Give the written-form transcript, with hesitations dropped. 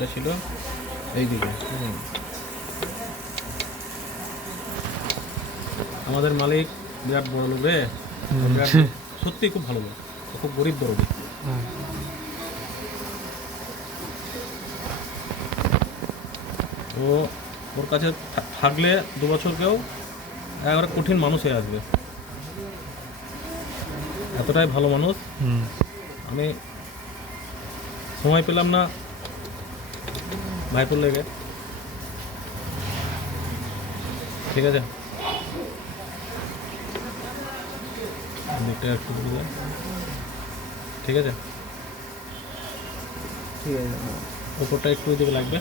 এটা ছিল এইদিকে। আমাদের মালিক বিরাট বড় লোক রে, বিরাট সত্যি খুব ভালো লোক, খুব গরিব বড় লোক। ও ওর কাছে থাকলে 2 বছর কেউ একেবারে কঠিন মানুষ হয়ে আসবে, এতটাই ভালো মানুষ। আমি সময় পেলাম না ভাইপুর লেগে, ঠিক আছে। দিকটা একটু বুঝে, ঠিক আছে, ঠিক আছে, ওপরটা একটু দিকে লাগবে।